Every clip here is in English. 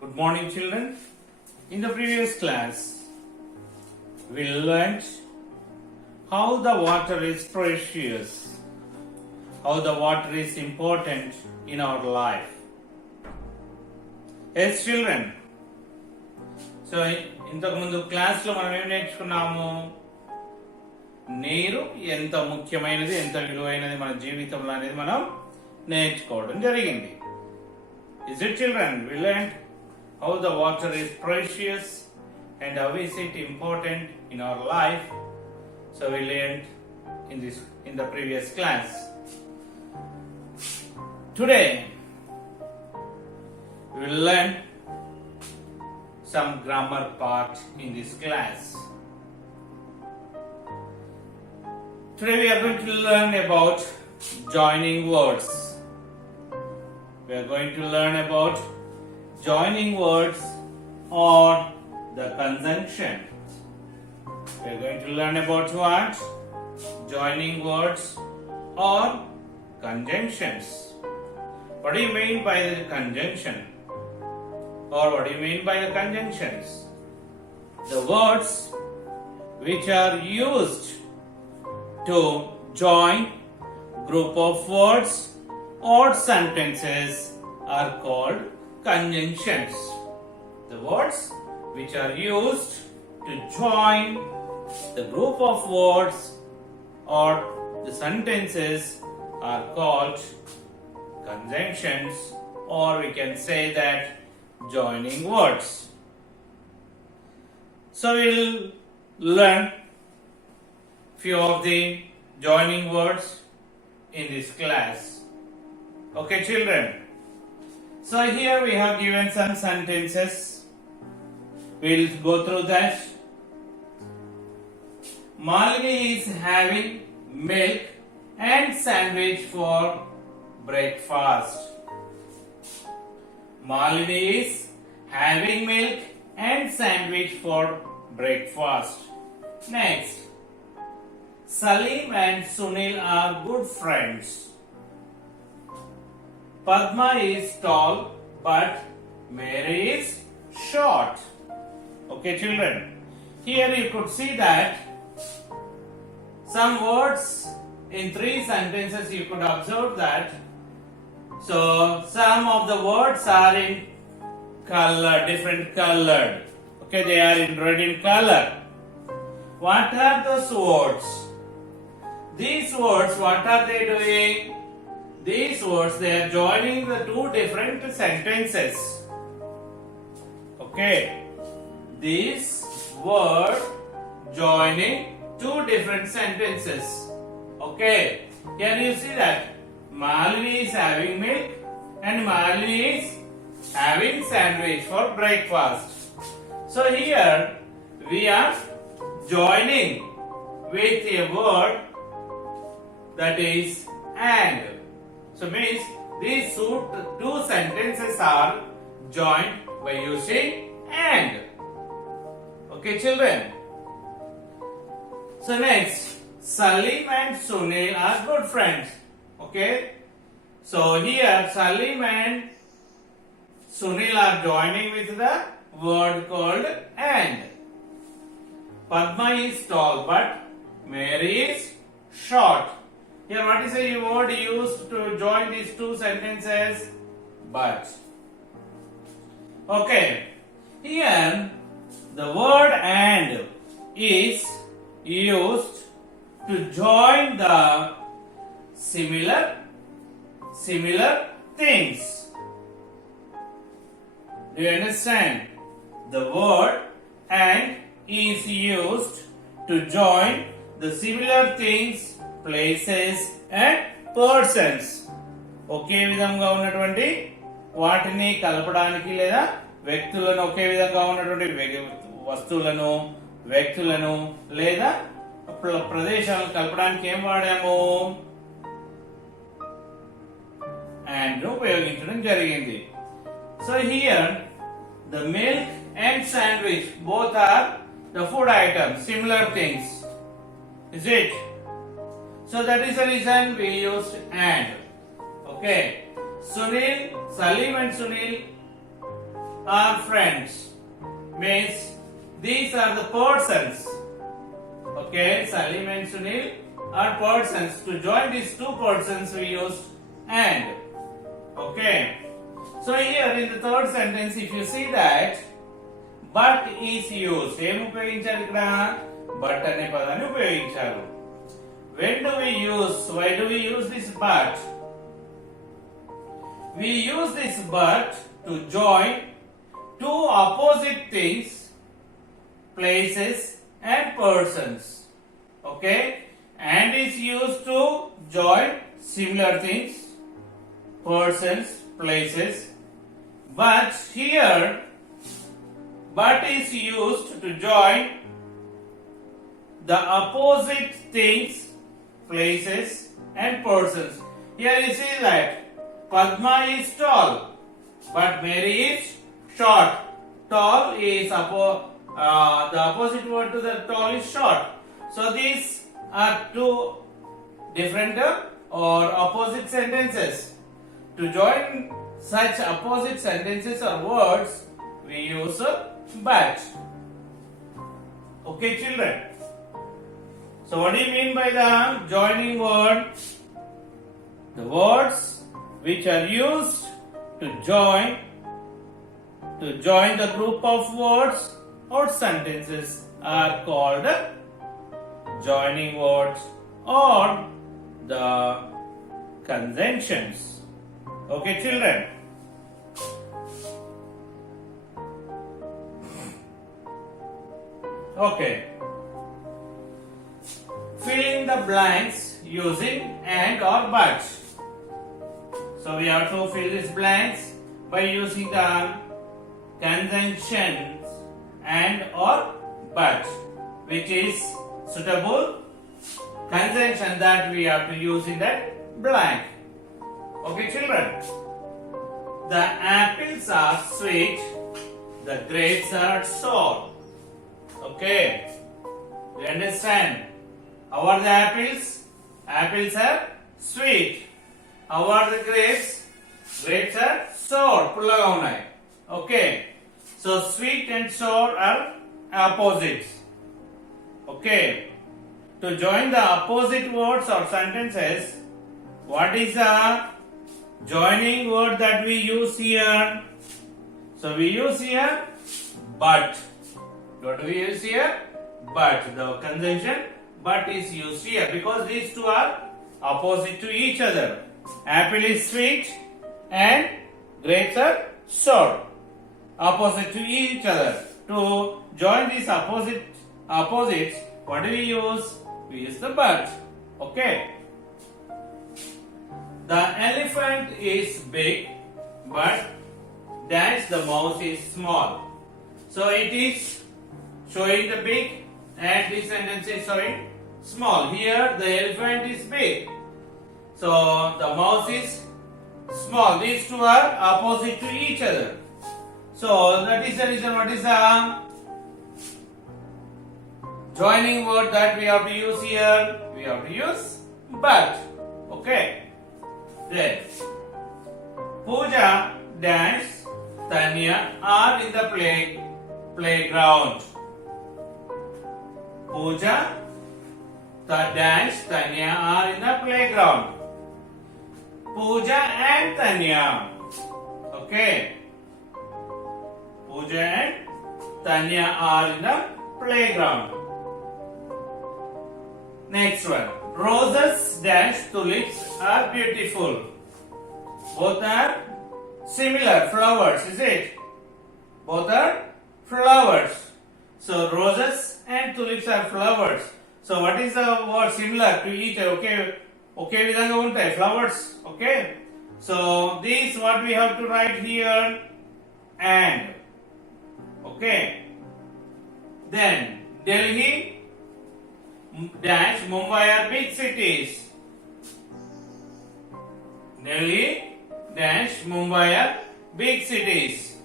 Good morning, children. In the previous class, we learned how the water is precious, how the water is important in our life. Yes, children. So ఇంతకుముందు క్లాస్లో మనం ఏం నేర్చుకున్నాము? నీరు ఎంత ముఖ్యమైనది, ఎంత విలువైనది మన జీవితంలో అనేది మనం నేర్చుకోవడం జరిగింది. Is it, children? We learned how the water is precious and how is it important in our life. So we learned in the previous class. Today we will learn some grammar part in this class. Today we are going to learn about joining words. We are going to learn about joining words or the conjunction. We are going to learn about what? Joining words or conjunctions. What do you mean by the conjunction? Or what do you mean by the conjunctions? The words which are used to join group of words or sentences are called conjunctions. The words which are used to join the group of words or the sentences are called conjunctions, or we can say that joining words. So we'll learn few of the joining words in this class. Okay, children. So here we have given some sentences. We'll go through that. Malini is having milk and sandwich for breakfast. Malini is having milk and sandwich for breakfast. Next. Salim and Sunil are good friends. Padma is tall but Mary is short. Okay, children. Here you could see that some words in three sentences you could observe that. So some of the words are in color, different colored. Okay, they are in red in color. What are those words? These words, what are they doing? These words, they are joining the two different sentences. Okay. These words joining two different sentences. Okay. Can you see that? Malini is having milk and Malini is having sandwich for breakfast. So here we are joining with a word that is and. So means these two sentences are joined by using and. Okay, children. So next, Salim and Sunil are good friends. Okay. So here Salim and Sunil are joining with the word called and. Padma is tall but Mary is short. Here what is the word used to join these two sentences? But. Okay. Here the word and is used to join the similar things. Do you understand? The word and is used to join the similar things, places and persons. ఒకే విధంగా ఉన్నటువంటి వాటిని కలపడానికి లేదా వ్యక్తులను ఒకే విధంగా ఉన్నటువంటి వస్తువులను, వ్యక్తులను లేదా ప్రదేశాలను కలపడానికి ఏం వాడాము? and ఉపయోగించడం జరిగింది. So here the milk and sandwich both are the food items, similar things. Is it? So that is the reason we used and. Okay. Salim and Sunil are friends. Means these are the persons. Okay, Salim and Sunil are persons. To join these two persons we used and. Okay. So here in the third sentence if you see that but is used. ఏం ఉపయోగించారు ఇక్కడ? But అనే పదాన్ని ఉపయోగించారు. When do we use? Why do we use this but? We use this but to join two opposite things, places and persons. Okay? And is used to join similar things, persons, places. But here, but is used to join the opposite things, places and persons. Here you see that Padma is tall, but Mary is short. Tall is the opposite word to the tall is short. So these are two different or opposite sentences. To join such opposite sentences or words, we use but. Okay, children. So what do you mean by the joining word? The words which are used to join the group of words or sentences are called joining words or the conjunctions. Okay, children. Okay. Fill in the blanks using and or but. So we have to fill these blanks by using the conjunctions and or but, which is suitable conjunction that we have to use in that blank. Okay, children. The apples are sweet, the grapes are sour. Okay, you understand? How are the apples? Apples are sweet. How are the grapes? Grapes are sour. పుల్లగా ఉన్నాయి. Okay. So sweet and sour are opposites. Okay. To join the opposite words or sentences, what is the joining word that we use here? So we use here but. What do we use here? But. The conjunction but is used here because these two are opposite to each other. Apple is sweet and grapes are sour. Opposite to each other. To join these opposites, what do we use? We use the but. Okay. The elephant is big, but dash the mouse is small. So it is showing the big and this sentence is showing small. Here the elephant is big. So the mouse is small. These two are opposite to each other. So that is the reason what is the joining word that we have to use here. We have to use but. Okay. Then Pooja dash Tanya are in the playground. Pooja dash Tanya are in the playground. Pooja and Tanya. Okay. Pooja and Tanya are in the playground. Next one. Roses dash tulips are beautiful. Both are similar flowers, is it? Both are flowers. So roses and tulips are flowers. So what is the word similar to each other? Okay, vidhanga untayi flowers. Okay. So this what we have to write here and. Okay. Then Delhi dash Mumbai are big cities. Delhi dash Mumbai are big cities.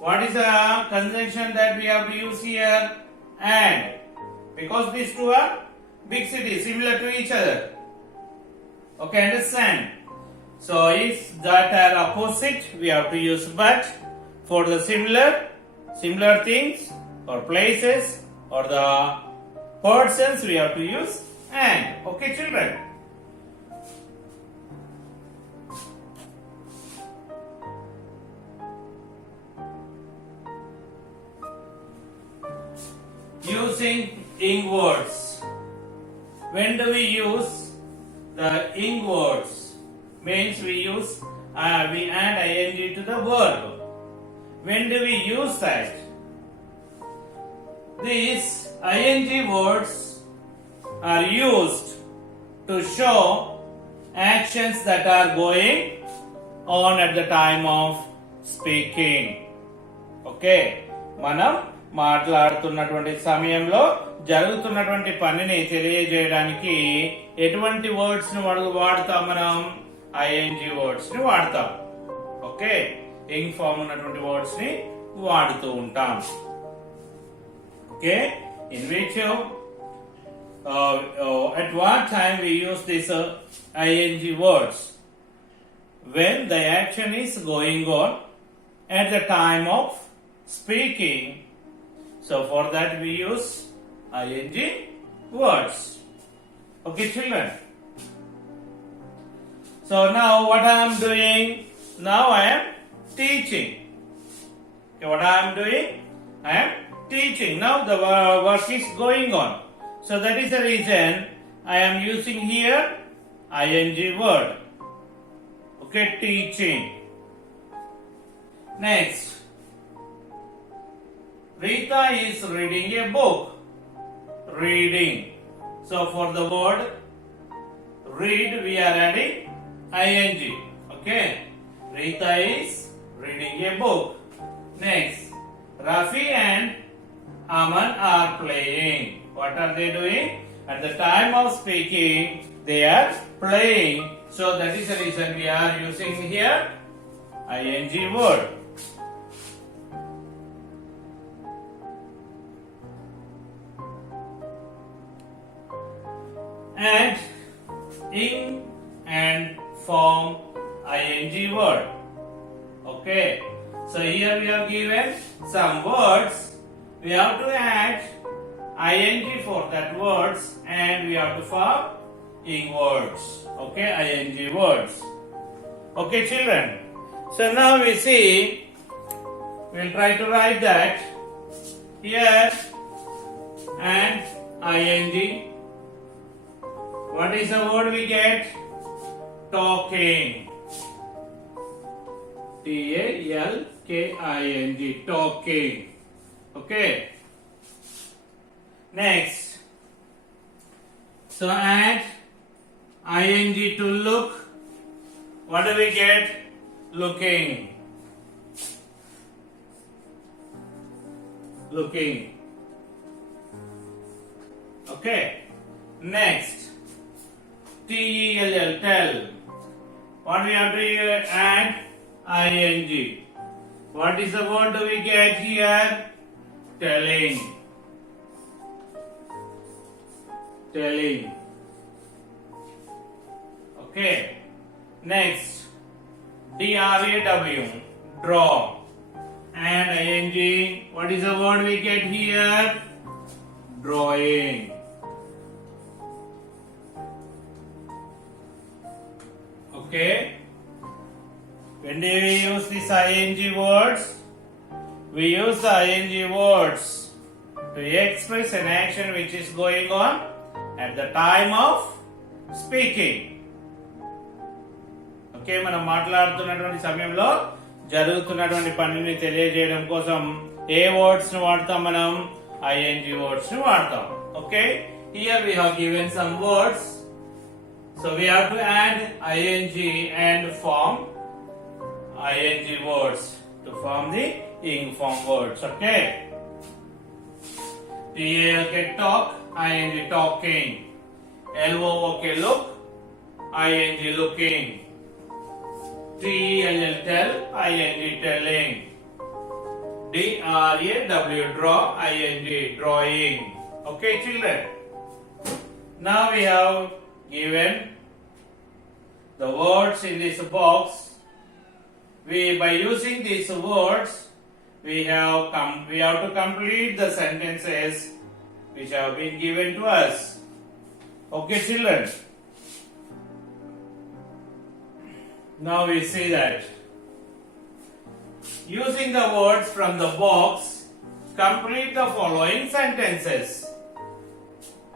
What is the conjunction that we have to use here? And. Because these two are big cities, similar to each other. Okay, understand? So if that are opposite, we have to use but. for the similar things or places or the persons we have to use and. Okay, children. Using ing words. When do we use the ing words? Means we add ing to the verb. When do we use that? These ing words are used to show actions that are going on at the time of speaking. Okay, మనం మాట్లాడుతున్నటువంటి సమయంలో జరుగుతున్నటువంటి పనిని తెలియజేయడానికి ఎటువంటి words ని వాడతాం మనం? ఐఎన్జి వర్డ్స్ ని వాడతాం. ఓకే, ఇంగ్ ఫామ్ ఉన్నటువంటి వర్డ్స్ ని వాడుతూ ఉంటాం. Okay, in which at what time we use this ing words? When the action is going on at the time of speaking. So for that we use ing words. Okay, children. So now what I am doing? Now I am teaching. Okay, what I am doing? I am teaching. Now the work is going on. So that is the reason I am using here ing word. Okay, teaching. Next. Rita is reading a book. Reading. So for the word read we are adding ing. Okay. Rita is reading a book. Next. Rafi and Aman are playing. What are they doing? At the time of speaking, they are playing. So that is the reason we are using here ing word. And ing and form ing word. Okay, so here we have given some words. We have to add ing for that words and we have to form ing words. Okay, ing words. Okay, children. So now we see, we'll try to write that here and ing. What is the word we get? Talking. Talking. Talking. Okay. Next. So add ing to look. What do we get? Looking. Looking. Okay. Next. Tell, tell. What we have to add? ing. What is the word do we get here? Telling. Telling. Okay. Next. draw. Draw. And ing. What is the word we get here? Drawing. Okay. When do we use these ing words? We use the ing words to express an action which is going on at the time of speaking. Okay, మనం మాట్లాడుతున్నటువంటి సమయంలో జరుగుతున్నటువంటి పనిని తెలియజేయడం కోసం ఏ words ని వాడతాం మనం? ing words ని వాడతాం. Okay, here we have given some words. So we have to add ing and form ing words to form the ing form words. Okay. Talk, talk, ing talking. Look, look, ing looking. Tell, ing telling. Draw, ing drawing. Okay, children. Now we have given the words in this box. By using these words we have to complete the sentences which have been given to us. Okay, children. Now we see that using the words from the box, complete the following sentences.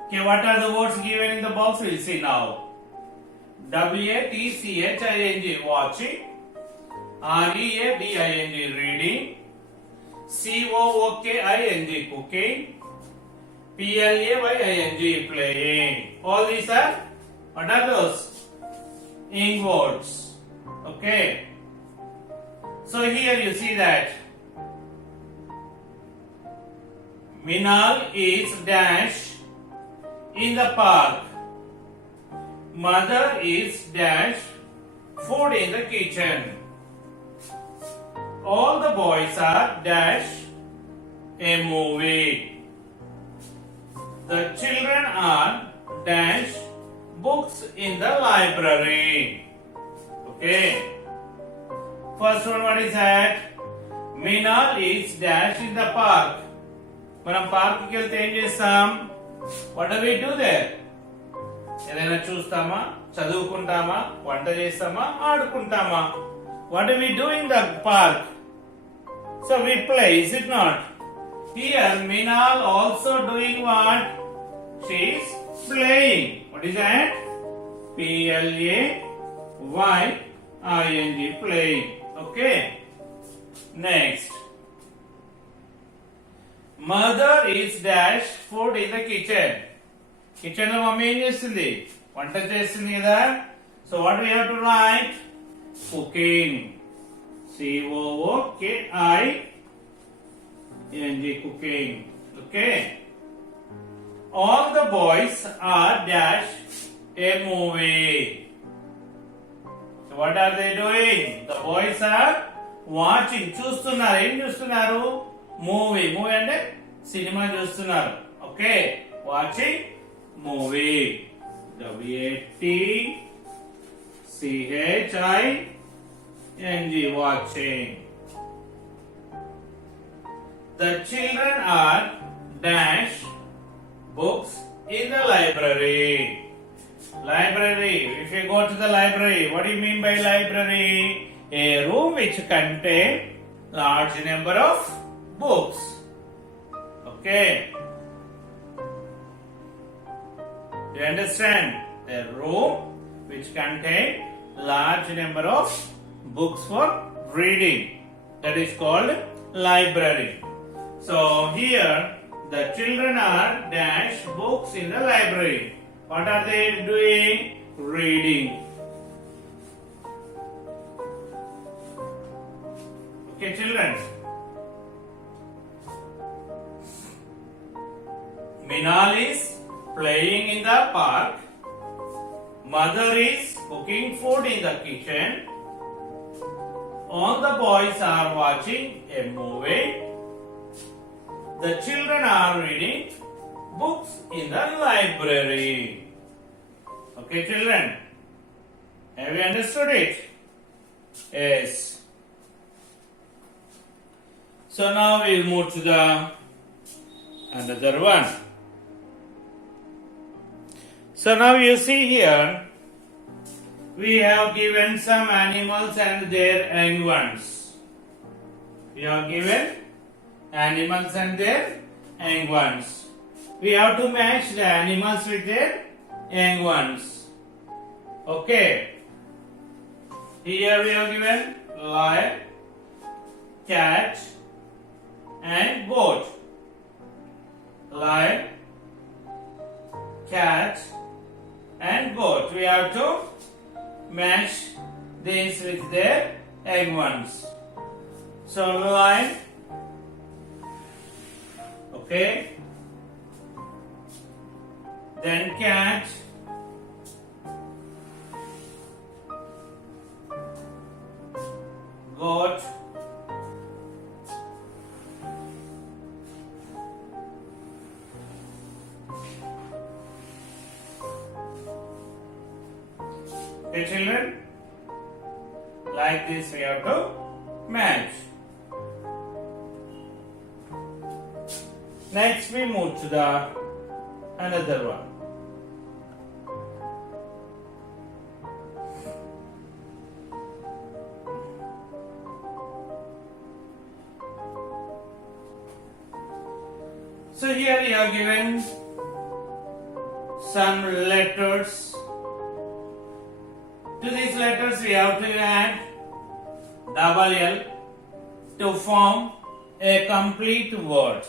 Okay, what are the words given in the box? We'll see now. WATCHING, watching. READING, reading. COOKING, cooking. PLAYING, playing. All these are, what are those? Ing words. Okay. So here you see that Minal is dash in the park. Mother is dash food in the kitchen. All the boys are dash a movie. The children are dash books in the library. Okay. First one, what is that? Minal is dash in the park. మనం park కి వెళ్తే ఏం చేస్తాం? What do we do there? ఏదైనా చూస్తామా, చదువుకుంటామా, వంట చేస్తామా, ఆడుకుంటామా? What do we do in the park? So we play, is it not? Here Minal also doing what? She is playing. What is that? PLAYING, playing. Okay. Next. Mother is dash food in the kitchen. Kitchen lo mummy em chestundi? Vanta chestundi kada. So what we have to write? Cooking. COOKING, cooking. Okay. All the boys are dash a movie. So what are they doing? The boys are watching. చూస్తున్నారు. ఏం చూస్తున్నారు? Movie. Movie అంటే cinema చూస్తున్నారు. Okay. Watching movie. WATCHING, watching. The children are dash books in the library. Library. If you go to the library, what do you mean by library? A room which contains large number of books. Okay. Do you understand? A room which contains large number of books for reading. That is called library. So here the children are dash books in the library. What are they doing? Reading. Okay, children. Minal is playing in the park. Mother is cooking food in the kitchen. All the boys are watching a movie. The children are reading books in the library. Okay, children? Have you understood it? Yes. So now we'll move to the another one. So now you see here, we have given some animals and their young ones. We have given animals and their young ones. We have to match the animals with their young ones. Okay. Here we have given lion, cat, and goat. Lion, cat, and goat. We have to match these with their young ones. So lion, okay, then cat, goat, okay, children, like this we have to match. Next we move to the another one. So here we are given some letters. To these letters we have to add double L to form a complete word.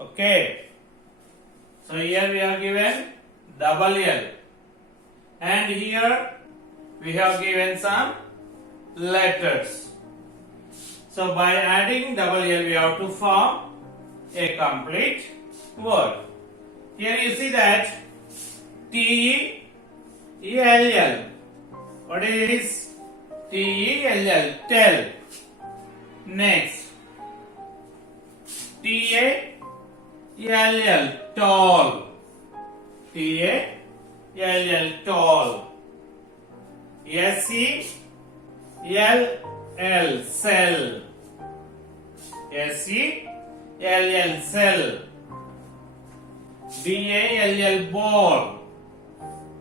Okay. So here we are given double L, and here we have given some letters. So by adding double L we have to form a complete word. Here you see that T-E-L-L. What is T-E-L-L? Tell. Next, T-A-L-L. Tall. T-A-L-L. Tall. S-E-L-L. Cell. S-E-L-L. Cell. B-A-L-L. Ball.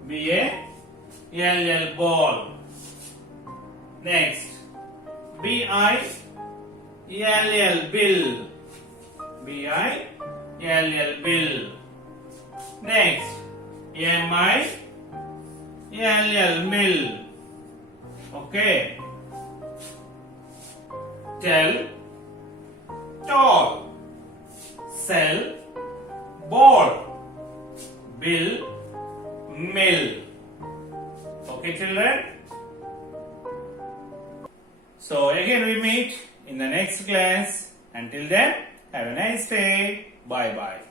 B-A-L-L. Ball. Next, B-I-L-L. Bill. B-I-L-L. Bill. Next, M-I-L-L. Mill. Okay. Tell. Tall. Cell. Ball. Bill. Mill. Okay, children? So again we meet in the next class. Until then, have a nice day. Bye bye.